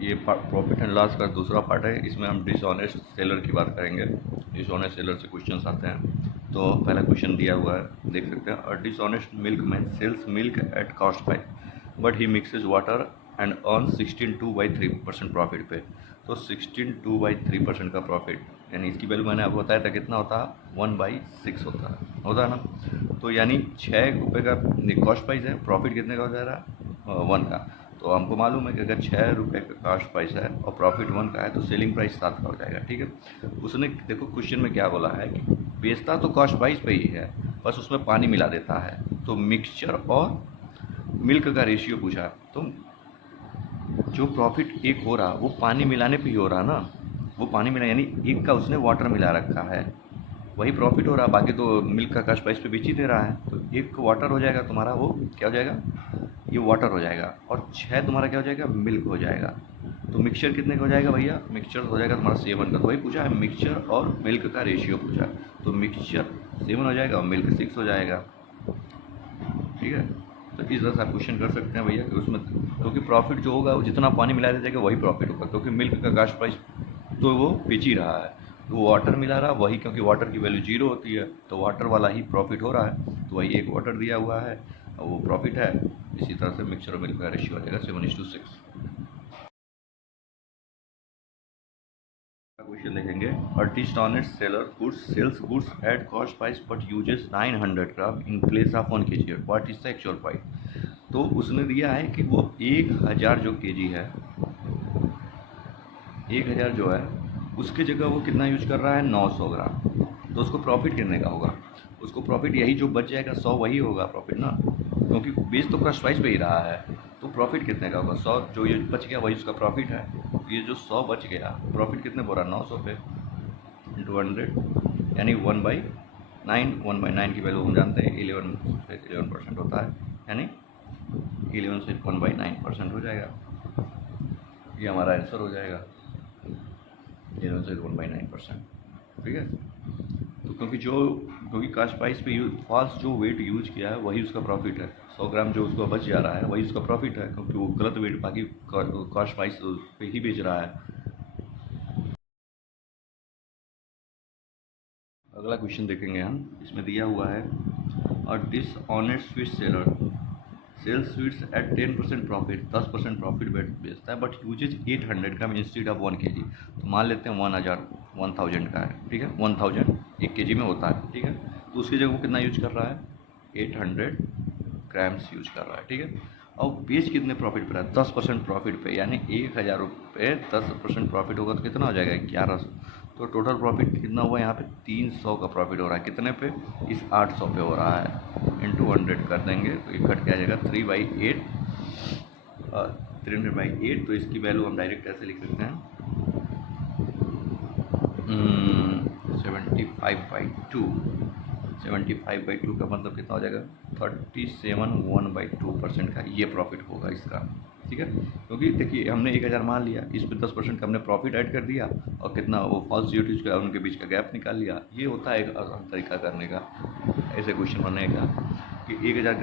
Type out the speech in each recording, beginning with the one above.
ये profit and loss का दूसरा पार्ट है। इसमें हम डिसऑनेस्ट सेलर की बात करेंगे। डिसऑनेस्ट सेलर से क्वेश्चंस आते हैं। तो पहला क्वेश्चन दिया हुआ है, देख सकते हैं। A dishonest milkman sells milk at cost price but he mixes water and earn 16/3% profit पे। तो 16/3% का प्रॉफिट, यानी इसकी वैल्यू मैंने आपको बताया था कितना होता है, 1/6 होता है ना। तो यानी 6 रुपये का कॉस्ट प्राइस है, प्रॉफिट कितने का हो जा रहा है, 1 का। तो हमको मालूम है कि अगर 6 रुपये का कॉस्ट प्राइस है और प्रॉफिट 1 का है तो सेलिंग प्राइस 7 का हो जाएगा, ठीक है। उसने देखो क्वेश्चन में क्या बोला है कि बेचता तो कॉस्ट प्राइस पे ही है, बस उसमें पानी मिला देता है। तो मिक्सचर और मिल्क का रेशियो पूछा, तो जो प्रॉफिट एक हो रहा वो पानी मिलाने पे ही हो रहा ना। वो पानी मिला यानी एक का उसने वाटर मिला रखा है, वही प्रॉफिट हो रहा। बाकी तो मिल्क का कॉस्ट प्राइस पे बेच ही दे रहा है। तो एक वाटर हो जाएगा तुम्हारा, वो क्या हो जाएगा, ये वाटर हो जाएगा, और 6 तुम्हारा क्या हो जाएगा, मिल्क हो जाएगा। तो मिक्सचर कितने का हो जाएगा भैया, मिक्सचर हो जाएगा तुम्हारा 7 का। तो वही पूछा है, मिक्सचर और मिल्क का रेशियो पूछा है। तो मिक्सचर 7 हो जाएगा और मिल्क 6 हो जाएगा, ठीक है। तो इस तरह से आप क्वेश्चन कर सकते हैं भैया कि उसमें, क्योंकि प्रॉफिट जो होगा वो जितना पानी मिला दीजिएगा वही प्रॉफिट होगा, क्योंकि मिल्क का कास्ट प्राइस तो वो बेच ही रहा है। तो वो वाटर मिला रहा वही, क्योंकि वाटर की वैल्यू 0 होती है, तो वाटर वाला ही प्रॉफिट हो रहा है। तो वही एक वाटर दिया हुआ है और वो प्रॉफिट है। इसी तरह से मिक्सचर और मिल्क का रेशियो हो जाएगा 7:6। क्वेश्चन देखेंगे। A dishonest seller goods sells goods at cost price but uses 900 gram in place of 1 kg। What is the actual price. तो उसने दिया है कि वो 1000 जो केजी है, 1000 जो है उसकी जगह वो कितना यूज कर रहा है, 900 ग्राम। तो उसको प्रॉफिट कितने का होगा, उसको प्रॉफिट यही जो बच जाएगा 100 वही होगा प्रॉफिट ना, क्योंकि बेस तो कॉस्ट प्राइस पे ही रहा है। तो प्रॉफिट कितने का होगा, 100 जो ये बच गया वही उसका प्रॉफिट है। तो ये जो 100 बच गया, प्रॉफिट कितने बोला, 900 पे इंटू 100, यानी 1/9। 1/9 की वैल्यू हम जानते हैं 11% होता है, यानी 11 से 1/9% हो जाएगा। ये हमारा आंसर हो जाएगा, 11 से 1/9%, ठीक है। तो क्योंकि कास्ट प्राइस पे फॉल्स जो वेट यूज किया है वही उसका प्रॉफिट है। 100 ग्राम जो उसका बच जा रहा है वही उसका प्रॉफिट है, क्योंकि वो गलत वेट बाकी कास्ट प्राइस पे ही बेच रहा है। अगला क्वेश्चन देखेंगे हम। इसमें दिया हुआ है, और dishonest sweet seller sell sweets at 10% profit, 10% profit बेचता है, but uses 800 gram instead of 1 kg। तो मान लेते हैं 1000 का है, ठीक है। 1000 1 kg में होता है, ठीक है। तो उसकी जगह वो कितना यूज कर रहा है, 800 ग्राम्स यूज कर रहा है, ठीक है। और बेच कितने प्रॉफिट पर है, 10% प्रॉफिट पे, यानी 1000 रुपये 10% प्रॉफिट होगा तो कितना हो जाएगा, 1100। तो टोटल प्रॉफिट कितना हुआ यहाँ पे, 300 का प्रॉफिट हो रहा है, कितने पे, इस 800 पे हो रहा है। इंटू 100 कर देंगे तो ये कट के आ जाएगा 3/8, 300/8। तो इसकी वैल्यू हम डायरेक्ट ऐसे लिख सकते हैं, 75/2। 75/2 का मतलब कितना हो जाएगा, 37 1/2% का ये प्रॉफिट होगा इसका, ठीक है। क्योंकि देखिए हमने 1000 मान लिया, इस पर 10% का हमने प्रॉफिट ऐड कर दिया, और कितना वो फॉल्स ड्यूटीज का उनके बीच का गैप निकाल लिया। ये होता है एक आसान तरीका करने का, ऐसे क्वेश्चन बनने का, कि 1000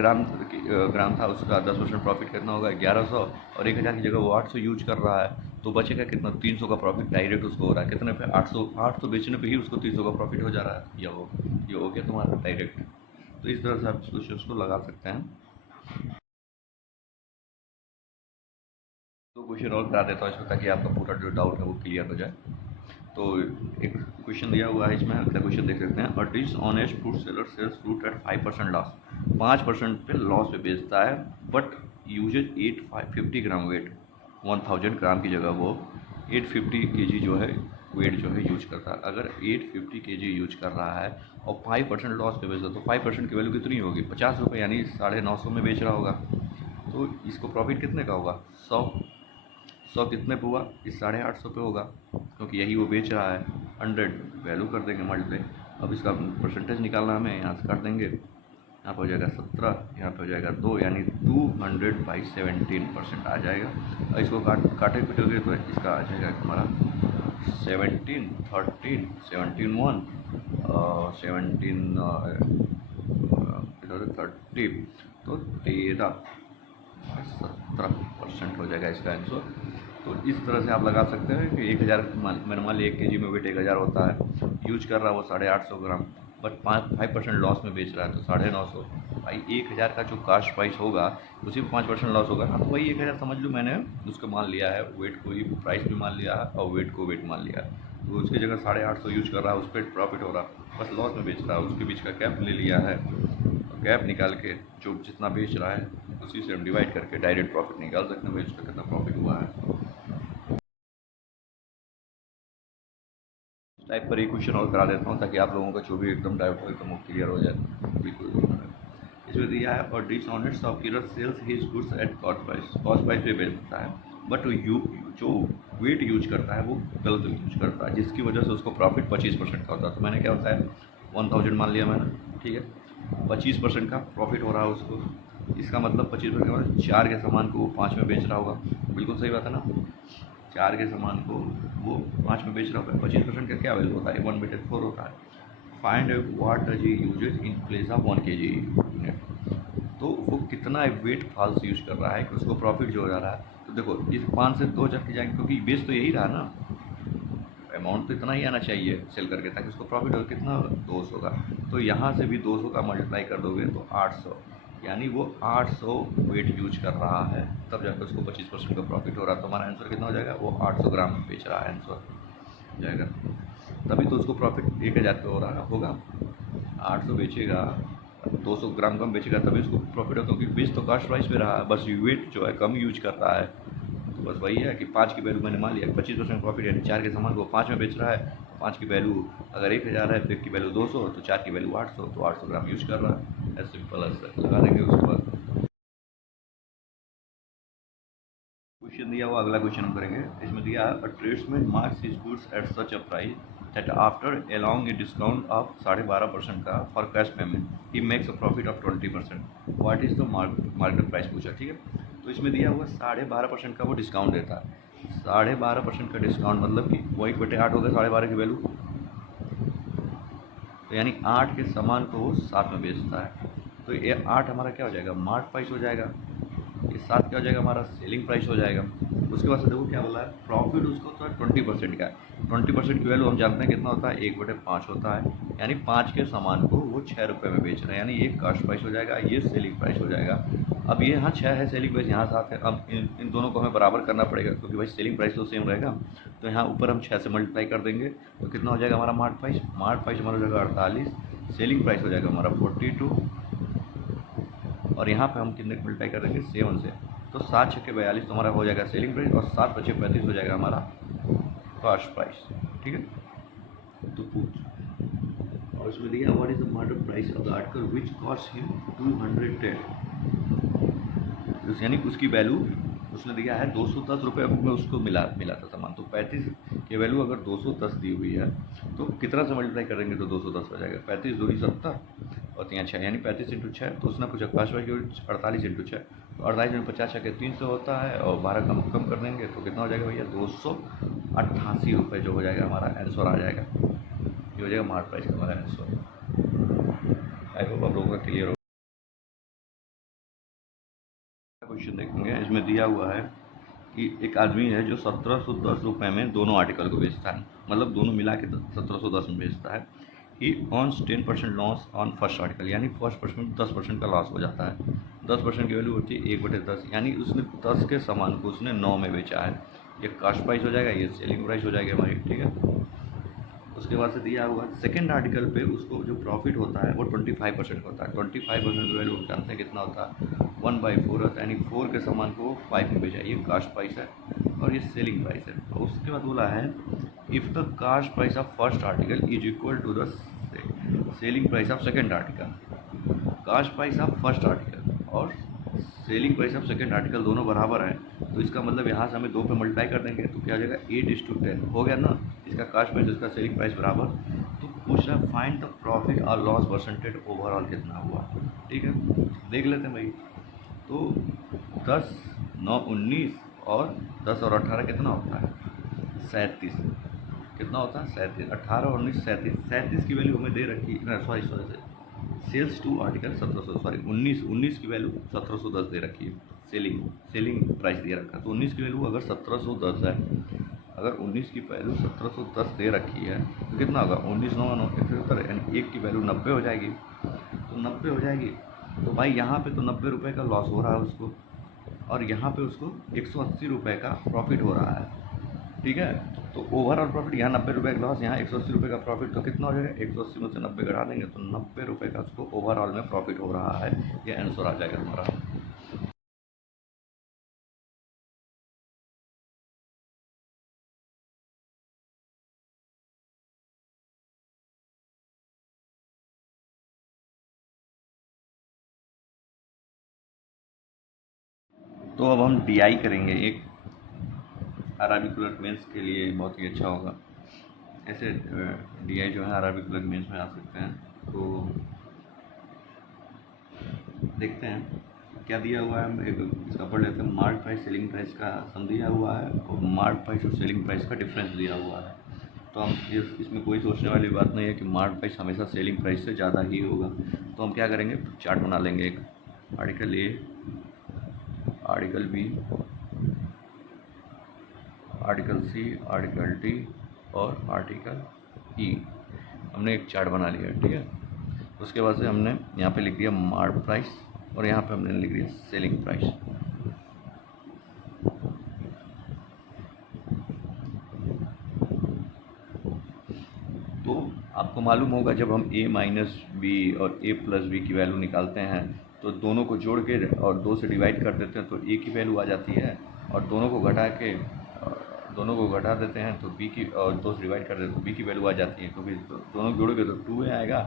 ग्राम था, उसका 10% प्रॉफिट कितना होगा, 1100, और 1000 की जगह वो 800 यूज कर रहा है, तो बचेगा कितना, 300 का प्रॉफिट डायरेक्ट उसको हो रहा है। कितने पे, 800 बेचने पे ही उसको 300 का प्रॉफिट हो जा रहा है, ये हो गया तुम्हारा डायरेक्ट। तो इस तरह से आप क्वेश्चन को लगा सकते हैं। तो क्वेश्चन और करा देता हूँ इसको, ताकि आपका पूरा जो डाउट है वो क्लियर हो जाए। तो एक क्वेश्चन दिया हुआ है इसमें, अगला क्वेश्चन देख सकते हैं। A dishonest fruit seller sells fruit at 5% loss, 5% पे लॉस पे बेचता है, but uses 850 gram weight, 1000 gram की जगह वो 850 kg जो है वेट जो है यूज करता है। अगर 850 kg यूज कर रहा है और 5% लॉस पे बेचता है, तो 5% की वैल्यू कितनी होगी, 50 रुपये, यानी 950 में बेच रहा होगा। तो इसको प्रॉफिट कितने का होगा, 100 कितने पे हुआ, इस 850 पे होगा, क्योंकि यही वो बेच रहा है। 100 वैल्यू कर देंगे मल्टीप्लाई। अब इसका परसेंटेज निकालना हमें, यहाँ से काट देंगे, यहाँ पर हो जाएगा 17, यहाँ पे हो जाएगा 2, यानी 200/17% आ जाएगा। और इसको काटे पीटोगे तो इसका आ जाएगा हमारा 17, 13, 17 1, 17 30, तो 13/17% हो जाएगा इसका आंसर। तो इस तरह से आप लगा सकते हैं कि 1000 मान ली 1 kg में वेट 1000 होता है, यूज कर रहा है वो 850 ग्राम, बट 5% लॉस में बेच रहा है तो 950 भाई 1000 का जो कास्ट प्राइस होगा उसी में 5% लॉस होगा ना, तो वही 1000 समझ लो मैंने उसको मान लिया है, वेट को ही प्राइस भी मान लिया है और वेट को वेट मान लिया है, तो उसकी जगह 850 यूज कर रहा है, उस पर प्रॉफिट हो रहा है, बस लॉस में बेच रहा है, उसके बीच का गैप ले लिया है, गैप निकाल के जो जितना बेच रहा है उसी से हम डिवाइड करके डायरेक्ट प्रॉफिट निकाल सकते हैं भाई उसका कितना प्रॉफिट हुआ है। टाइप पर एक क्वेश्चन और करा देता हूँ ताकि आप लोगों का जो भी एकदम डाउट हो एकदम क्लियर हो जाए बिल्कुल। इसमें दिया है और dishonest shopkeeper sales his goods at cost price पे बेचता है, बट यू जो वेट यूज करता है वो गलत यूज करता है, जिसकी वजह से उसको प्रॉफिट 25% का होता है। तो मैंने क्या होता है 1000 मान लिया मैंने, ठीक है, 25% का प्रॉफिट हो रहा है उसको, इसका मतलब 25% का मतलब 4 के सामान को वो 5 में बेच रहा होगा, बिल्कुल सही बात है ना, 4 के सामान को वो 5 में बेच रहा होगा, 25% का क्या वैल्यू होता है 1/4 होता है। Find what does he uses in place of 1 kg unit, तो वो कितना वेट फाल्स यूज कर रहा है कि उसको प्रॉफिट जो हो जा रहा है। तो देखो इस 5 से 2 चढ़ के जाएंगे क्योंकि बेस तो यही रहा ना, अमाउंट तो इतना ही आना चाहिए सेल करके ताकि उसको प्रॉफिट हो, कितना 200 का, तो यहाँ से भी 200 का मल्टीप्लाई कर दोगे तो 800, यानी वो 800 वेट यूज कर रहा है तब जाकर उसको 25% का प्रॉफिट हो रहा है। तो हमारा आंसर कितना हो जाएगा, वो 800 ग्राम बेच रहा है आंसर जाएगा, तभी तो उसको प्रॉफिट 1000 पे हो रहा होगा, 800 बेचेगा 200 ग्राम कम बेचेगा तभी उसको प्रॉफिट होगा, क्योंकि बेच तो कास्ट प्राइस पे रहा है, बस वेट जो है कम यूज कर रहा है। तो बस वही है कि 5 की वैल्यू मैंने मान लिया 25% प्रॉफिट, यानी 4 के सामान को 5 में बेच रहा है, 5 की वैल्यू अगर 1000 है तो 1 की वैल्यू 200, तो 4 की वैल्यू 800, तो 800 ग्राम यूज कर रहा है, एज सिंपल एज लगा देंगे। उसके बाद क्वेश्चन दिया हुआ अगला क्वेश्चन हम करेंगे, इसमें दिया है tradesman marks his goods at such a price that after allowing a discount of 12.5% का for cash payment he makes a profit of 20%, what is the market price पूछा, ठीक है। तो इसमें दिया हुआ 12.5% का वो डिस्काउंट देता है, 12.5% का डिस्काउंट मतलब कि वो 1/8 हो गया 12.5 की वैल्यू, तो यानी 8 के सामान को वो 7 में बेचता है, तो ये 8 हमारा क्या हो जाएगा मार्क प्राइस हो जाएगा, ये 7 क्या हो जाएगा हमारा सेलिंग प्राइस हो जाएगा। उसके बाद से देखो क्या बोला है, प्रॉफिट उसको तो 20% का है, 20% की वैल्यू हम जानते हैं कितना होता है 1/5 होता है, यानी 5 के सामान को वो 6 रुपये में बेच रहे हैं, यानी ये कास्ट प्राइस हो जाएगा, ये सेलिंग प्राइस हो जाएगा। अब ये यहाँ 6 है सेलिंग प्राइस, यहाँ 7 है, अब इन दोनों को हमें बराबर करना पड़ेगा क्योंकि भाई सेलिंग प्राइस तो सेम रहेगा, तो यहाँ ऊपर हम 6 से मल्टीप्लाई कर देंगे तो कितना हो जाएगा हमारा मार्क प्राइस हमारा हो जाएगा 48, सेलिंग प्राइस हो जाएगा हमारा 42, और यहाँ पे हम कितने मल्टीप्लाई कर देंगे 7 से, तो 7 छक्के 42 तो हमारा हो जाएगा सेलिंग प्राइस, और 7 पचे 35 हो जाएगा हमारा कास्ट प्राइस, ठीक है। तो पूछ और उसमें दिया what is the market price of the article which cost him 210, यानी उसकी वैल्यू उसने दिया है 210 रुपये में उसको मिला था सामान, तो 35 की वैल्यू अगर 210 दी हुई है तो कितना से मल्टीप्लाई करेंगे तो 210 हो जाएगा, 35 दूरी 70 और 3 6, यानी 35 इंटू 6, तो उसने पूछा कास्ट प्राइस 48 इंटू 6, तो 48 इंटू 50 के 300 होता है, और 12 कम कम कर देंगे तो कितना हो जाएगा भैया 288 रुपये जो हो जाएगा हमारा आंसर आ जाएगा, ये हो जाएगा मार्क प्राइस का हमारा आंसर। आई होप आप लोगों का क्लियर हो। क्वेश्चन देखेंगे, इसमें दिया हुआ है कि एक आदमी है जो 1710 रुपये में दोनों आर्टिकल को बेचता है, मतलब दोनों मिला के 1710 में बेचता है, ही ऑन्स 10% लॉस ऑन फर्स्ट आर्टिकल, यानी फर्स्ट परसेंट 10% का लॉस हो जाता है, 10% की वैल्यू होती है 1/10, यानी उसने 10 के सामान को उसने 9 में बेचा है, ये कास्ट प्राइस हो जाएगा, ये सेलिंग प्राइस हो जाएगी हमारी, ठीक है। उसके बाद से दिया हुआ सेकंड आर्टिकल पे उसको जो प्रॉफिट होता है वो 25% होता है, 25% वैल्यू हम जानते हैं कितना होता है 1/4 होता है, यानी 4 के सामान को 5 में बेचा, ये कास्ट प्राइस है और ये सेलिंग प्राइस है। और उसके बाद बोला है if the cost price of first article is equal to the selling price of second article, cost price of first article और selling price of second article दोनों बराबर हैं, तो इसका मतलब यहाँ से हमें 2 पे मल्टीप्लाई कर देंगे तो क्या हो जाएगा 8:10 हो गया ना, इसका कास्ट प्राइस इसका सेलिंग प्राइस बराबर। तो पूछ रहा है फाइंड द प्रॉफिट और लॉस परसेंटेज ओवरऑल कितना हुआ, ठीक है, देख लेते हैं भाई। तो 10 9 19 और 10 और 18 कितना होता है 37, कितना होता है 37, 18 और 19 37 की वैल्यू हमें दे रखी है, सॉरी सेल्स टू आर्टिकल 1700 19 की वैल्यू 1710 दे रखी है, सेलिंग प्राइस दे रखा है। तो 19 की वैल्यू अगर 1710 है, अगर 19 की वैल्यू 1710 दे रखी है तो कितना होगा 19 9 9 170, यानी एक की वैल्यू 90 हो जाएगी। तो 90 हो जाएगी तो भाई यहाँ पे तो 90 रुपये का लॉस हो रहा है उसको, और यहाँ पे उसको 180 रुपये का प्रॉफिट हो रहा है। ठीक है, तो ओवरऑल प्रॉफिट यहाँ 90 रुपये का लॉस, यहाँ 180 रुपये का प्रॉफिट, तो कितना हो जाएगा 180 में से 90 घटा देंगे तो 90 रुपये का उसको ओवरऑल में प्रॉफिट हो रहा है। ये आंसर आ जाएगा हमारा। तो अब हम DI करेंगे, एक अराबिकुलर मेंस के लिए बहुत ही अच्छा होगा। ऐसे DI जो है अराबिकुलर मेंस में आ सकते हैं। तो देखते हैं क्या दिया हुआ है, हम एक इसका पढ़ लेते हैं। मार्क प्राइस सेलिंग प्राइस का सम दिया हुआ है और मार्क प्राइस और सेलिंग प्राइस का डिफरेंस दिया हुआ है। तो हम इसमें कोई सोचने वाली बात नहीं है कि मार्क प्राइस हमेशा सेलिंग प्राइस से ज़्यादा ही होगा। तो हम क्या करेंगे, चार्ट बना लेंगे, एक article a, article B, article C, article D और आर्टिकल ई। हमने एक चार्ट बना लिया, ठीक है। उसके बाद से हमने यहाँ पे लिख दिया मार्क प्राइस और यहाँ पे हमने लिख दिया सेलिंग प्राइस। तो आपको मालूम होगा जब हम a माइनस बी और a प्लस बी की वैल्यू निकालते हैं तो दोनों को जोड़ के और 2 से डिवाइड कर देते हैं तो a की वैल्यू आ जाती है, और दोनों को घटा देते हैं तो b की, और 2 से डिवाइड कर देते हैं तो b की वैल्यू आ जाती है, क्योंकि दोनों जोड़ोगे तो 2 आएगा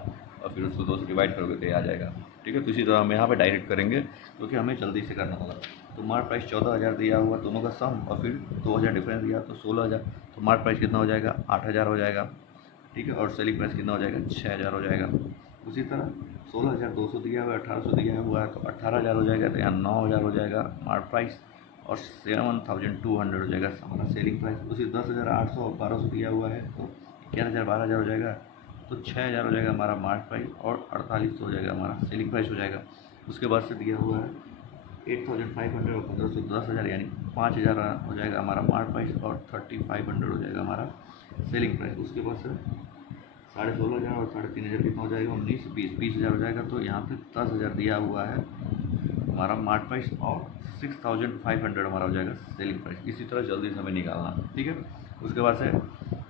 और फिर उसको 2 से डिवाइड करोगे तो आ जाएगा। ठीक है, तो इसी तरह हम यहाँ पे डायरेक्ट करेंगे क्योंकि हमें जल्दी से करना होगा। तो मार्क प्राइस 14,000 दिया हुआ दोनों का सम, और फिर 2,000 डिफरेंस दिया तो 16,000। तो मार्क प्राइस कितना हो जाएगा 8,000 हो जाएगा। ठीक है, और सेलिंग प्राइस कितना हो जाएगा 6,000 हो जाएगा। उसी तरह 16,200 दिया हुआ है, 1,800 दिया हुआ है तो 18,000 हो जाएगा, तो यहाँ 9,000 हो जाएगा मार्क प्राइस और 7,200 हो जाएगा हमारा सेलिंग प्राइस। उसी 10,800 और 1,200 दिया हुआ है तो 11,000 12,000 हो जाएगा, तो 6,000 हो जाएगा हमारा मार्क प्राइस और 4,800 हो जाएगा हमारा सेलिंग प्राइस हो जाएगा। उसके बाद से दिया हुआ है 8,500 और 1,500 10,000, यानी 5,000 हो जाएगा हमारा मार्क प्राइस और 3,500 हो जाएगा हमारा सेलिंग प्राइस। उसके बाद से 16,500 और 3,500 कितना हो जाएगा 20,000 हो जाएगा। तो यहाँ पे 10,000 दिया हुआ है हमारा मार्क प्राइस और 6,500 हमारा हो जाएगा सेलिंग प्राइस। इसी तरह जल्दी से हमें निकालना, ठीक है। उसके बाद से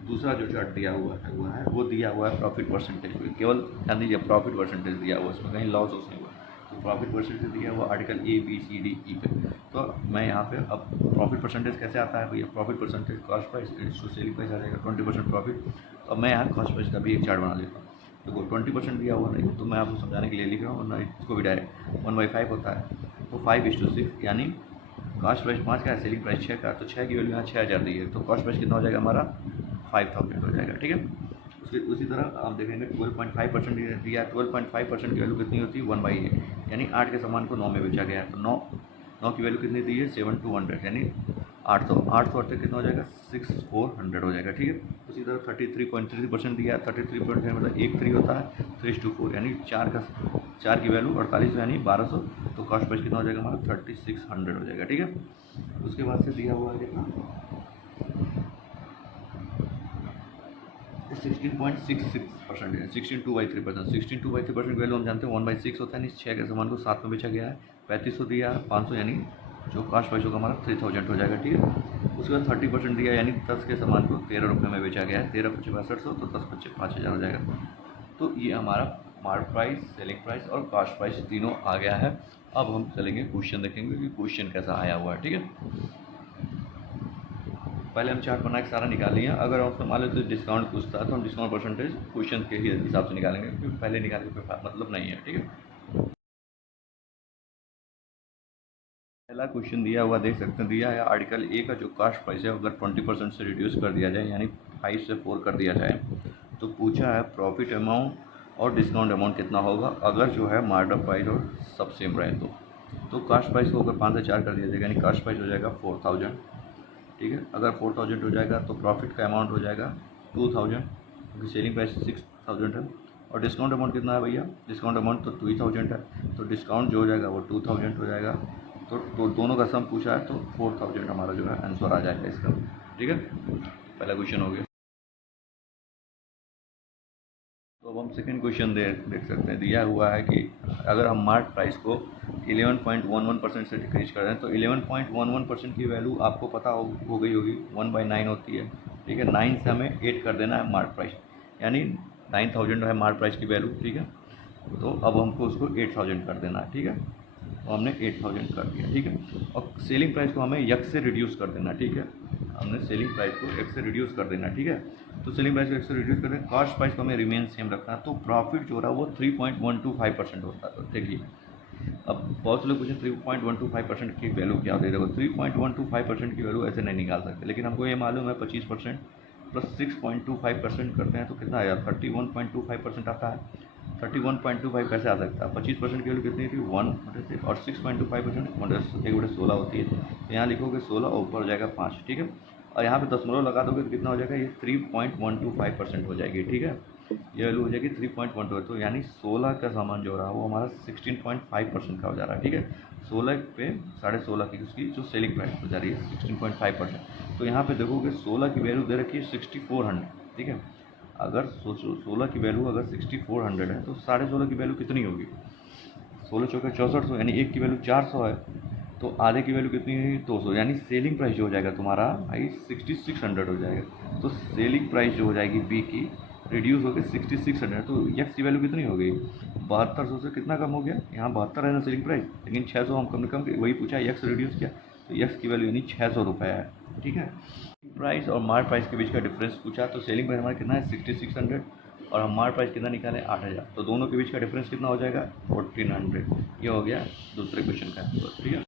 दूसरा जो चार्ट दिया हुआ है वो दिया हुआ है प्रॉफिट परसेंटेज पे। केवल ध्यान दीजिए प्रॉफिट परसेंटेज दिया हुआ है, इसमें कहीं लॉस नहीं हुआ। तो प्रॉफिट परसेंटेज दिया हुआ article A B C D E पे। तो मैं यहाँ पे अब प्रॉफिट परसेंटेज कैसे आता है भैया, profit percentage cost price to selling price आ जाएगा 20% प्रॉफिट। तो अब मैं यहाँ कॉस्ट प्राइस का भी एक चार्ट बना लेता हूँ। देखो 20% दिया हुआ नहीं तो मैं आपको समझाने के लिए लिख रहा हूँ, वरना इसको भी डायरेक्ट 1/5 होता है। तो 5:6 यानी कॉस्ट प्राइस 5 का है, सेलिंग प्राइस 6 का, तो 6 की वैल्यू यहाँ 6,000 दी है, तो कॉस्ट प्राइस कितना हो जाएगा हमारा 5,000 हो जाएगा, ठीक है। उसी तरह आप देखेंगे 12.5% दिया, 12.5% की वैल्यू कितनी होती है 1/8, यानी 8 के सामान को 9 में बेचा गया है। तो 9 की वैल्यू कितनी दी है 7,200, यानी 800 कितना हो जाएगा 6,400 हो जाएगा, ठीक है। उसी तरह 33.33% दिया है, 33.3 मतलब 1 3 होता है 3:4, यानी 4 की वैल्यू 48 यानी 1,200, तो कॉस्ट प्राइस कितना हो जाएगा हमारा 3,600 हो जाएगा, ठीक है। उसके बाद से दिया हुआ है कितना 16.66% है, 16.2/3%। 16.2/3% की वैल्यू हम जानते हैं 1/6 होता है, यानी 6 के सामान को 7 में बेचा गया है। 3,500 दिया 500, यानी जो कॉस्ट प्राइस होगा हमारा 3,000 हो जाएगा, ठीक है। उसके बाद 30% दिया, यानी 10 के सामान को 13 रुपये में बेचा गया है, 13 × 6,500, तो 10 × 5,000 हो जाएगा। तो ये हमारा मार्क प्राइस, सेलिंग प्राइस और कॉस्ट प्राइस तीनों आ गया है। अब हम चलेंगे क्वेश्चन देखेंगे कि क्वेश्चन कैसा आया हुआ है, ठीक है। पहले हम चार्ट बना के सारा निकाल लिया। अगर आपको मान लो तो डिस्काउंट पूछता है तो हम डिस्काउंट परसेंटेज क्वेश्चन के ही हिसाब से निकालेंगे, क्योंकि पहले निकाल के कोई मतलब नहीं है, ठीक है। पहला क्वेश्चन दिया हुआ देख सकते हैं, दिया है आर्टिकल ए का जो कास्ट प्राइस है अगर 20% से रिड्यूस कर दिया जाए, यानी 5 से 4 कर दिया जाए, तो पूछा है प्रॉफिट अमाउंट और डिस्काउंट अमाउंट कितना होगा अगर जो है मार्कअप प्राइस और सब सेम रहे तो कास्ट प्राइस को अगर 5 से 4 कर दिया जाएगा, यानी कास्ट प्राइस हो जाएगा 4,000, ठीक है। अगर 4,000 हो जाएगा तो प्रॉफिट का अमाउंट हो जाएगा 2,000, क्योंकि सेलिंग प्राइस 6,000 है। और डिस्काउंट अमाउंट कितना है भैया, डिस्काउंट अमाउंट तो 2,000 है, तो डिस्काउंट जो हो जाएगा वो 2,000 हो जाएगा। तो दोनों का सम पूछा है तो 4000 हमारा जो है आंसर आ जाएगा इसका। ठीक है, पहला क्वेश्चन हो गया। तो अब हम सेकंड क्वेश्चन देख सकते हैं। दिया हुआ है कि अगर हम मार्क प्राइस को 11.11% से डिक्रीज कर रहे हैं तो 11.11% की वैल्यू आपको पता हो गई होगी, 1/9 होती है। ठीक है, 9 से हमें 8 कर देना है मार्क प्राइस, यानी 9000 है मार्क प्राइस की वैल्यू। ठीक है, तो अब हमको उसको 8000 कर देना है। ठीक है, तो हमने 8000 कर दिया। ठीक है, और सेलिंग प्राइस को हमें यक्स से रिड्यूस कर देना। ठीक है, हमने सेलिंग प्राइस को एक्स से रिड्यूस कर देना। ठीक है, तो सेलिंग प्राइस को एक्स से रिड्यूस कर देना, कॉस्ट प्राइस को हमें रिमेन सेम रखना है। तो प्रॉफिट जो रहा वो 3.125% होता है। देखिए, अब बहुत से लोग पूछे 3.125% की वैल्यू क्या दे रहे हो। 3.125% की वैल्यू ऐसे नहीं निकाल सकते, लेकिन हमको ये मालूम है 25% प्लस 6.25% करते हैं तो कितना आया, 31.25% आता है। 31.25 कैसे आ सकता है, 25% की वैल्यू कितनी थी, 1 और 6.25% 1/16 होती है। तो यहाँ लिखोगे 16 और ऊपर हो जाएगा 5। ठीक है, और यहाँ पे दशमलव लगा दोगे तो कितना हो जाएगा, ये 3.125% हो जाएगी। ठीक है, ये वैल्यू हो जाएगी 3.12, तो यानी 16 का सामान जो रहा वो हमारा 16.5% का हो जा रहा है। ठीक है, 16 पे 16.5 की उसकी जो सेलिंग प्राइस हो जा रही है 16.5%। तो यहाँ पे देखोगे 16 की वैल्यू दे रखी है 6400। ठीक है, अगर सोचो 16 की वैल्यू अगर 6400 है तो 16.5 की वैल्यू कितनी होगी, 16 चौके 6400, यानी एक की वैल्यू 400 है, तो आधे की वैल्यू कितनी है, 200। यानी सेलिंग प्राइस जो हो जाएगा तुम्हारा भाई 6600 हो जाएगा। तो सेलिंग प्राइस जो हो जाएगी बी की रिड्यूस होकर 6600, तो यक्स की वैल्यू कितनी हो गई, 7200 से कितना कम हो गया, यहाँ 72 है ना सेलिंग प्राइस, लेकिन 600 हम कम से कम वही पूछा, यक्स रिड्यूस किया तो यक्स की वैल्यू यानी 600 रुपये है। ठीक है, प्राइस और मार्क प्राइस के बीच का डिफरेंस पूछा, तो सेलिंग प्राइस हमारा कितना है 6600 और हम मार्क प्राइस कितना निकाले 8000, तो दोनों के बीच का डिफरेंस कितना हो जाएगा 1400। ये हो गया दूसरे क्वेश्चन का आंसर। ठीक है।